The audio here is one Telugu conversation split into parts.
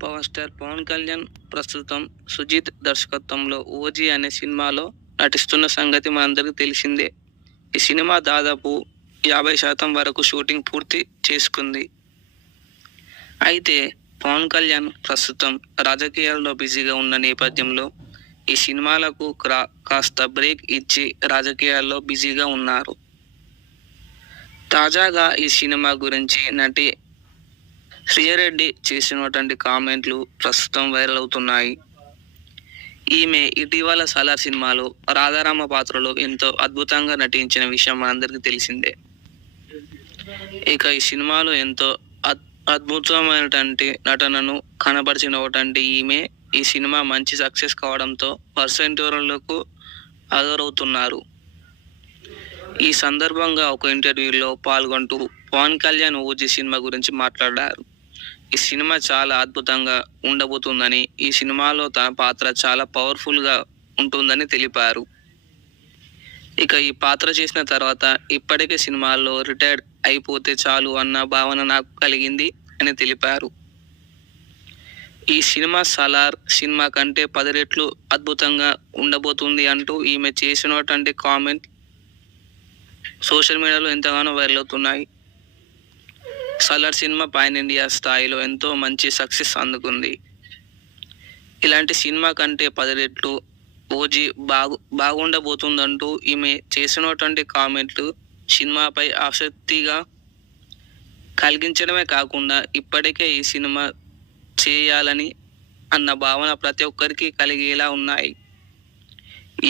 పవర్ స్టార్ పవన్ కళ్యాణ్ ప్రస్తుతం సుజిత్ దర్శకత్వంలో ఓజీ అనే సినిమాలో నటిస్తున్న సంగతి మనందరికీ తెలిసిందే. ఈ సినిమా దాదాపు 50% వరకు షూటింగ్ పూర్తి చేసుకుంది. అయితే పవన్ కళ్యాణ్ ప్రస్తుతం రాజకీయాల్లో బిజీగా ఉన్న నేపథ్యంలో ఈ సినిమాలకు కాస్త బ్రేక్ ఇచ్చి రాజకీయాల్లో బిజీగా ఉన్నారు. తాజాగా ఈ సినిమా గురించి నటి శ్రీయారెడ్డి చేసినటువంటి కామెంట్లు ప్రస్తుతం వైరల్ అవుతున్నాయి. ఈమె ఇటీవల సలార్ సినిమాలో రాధారామ పాత్రలో ఎంతో అద్భుతంగా నటించిన విషయం మనందరికీ తెలిసిందే. ఇక ఈ సినిమాలో ఎంతో అద్భుతమైనటువంటి నటనను కనబరిచినటువంటి ఈమె ఈ సినిమా మంచి సక్సెస్ కావడంతో పర్సెంటేజ్లకు హాజరవుతున్నారు. ఈ సందర్భంగా ఒక ఇంటర్వ్యూలో పాల్గొంటూ పవన్ కళ్యాణ్ ఓజీ సినిమా గురించి మాట్లాడారు. ఈ సినిమా చాలా అద్భుతంగా ఉండబోతుందని, ఈ సినిమాలో తన పాత్ర చాలా పవర్ఫుల్గా ఉంటుందని తెలిపారు. ఇక ఈ పాత్ర చేసిన తర్వాత ఇప్పటికే సినిమాల్లో రిటైర్డ్ అయిపోతే చాలు అన్న భావన నాకు కలిగింది అని తెలిపారు. ఈ సినిమా సలార్ సినిమా కంటే 10 రెట్లు అద్భుతంగా ఉండబోతుంది అంటూ ఈమె చేసినటువంటి కామెంట్ సోషల్ మీడియాలో ఎంతగానో వైరల్ అవుతున్నాయి. సలార్ సినిమా పాన్ ఇండియా స్థాయిలో ఎంతో మంచి సక్సెస్ అందుకుంది. ఇలాంటి సినిమా కంటే 10 రెట్లు ఓజీ బాగుండబోతుందంటూ ఈమె చేసినటువంటి కామెంట్లు సినిమాపై ఆసక్తిగా కలిగించడమే కాకుండా ఇప్పటికే ఈ సినిమా చేయాలని అన్న భావన ప్రతి ఒక్కరికి కలిగేలా ఉన్నాయి.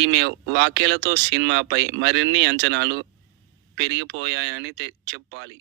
ఈమె వ్యాఖ్యలతో సినిమాపై మరిన్ని అంచనాలు పెరిగిపోయాయని చెప్పాలి.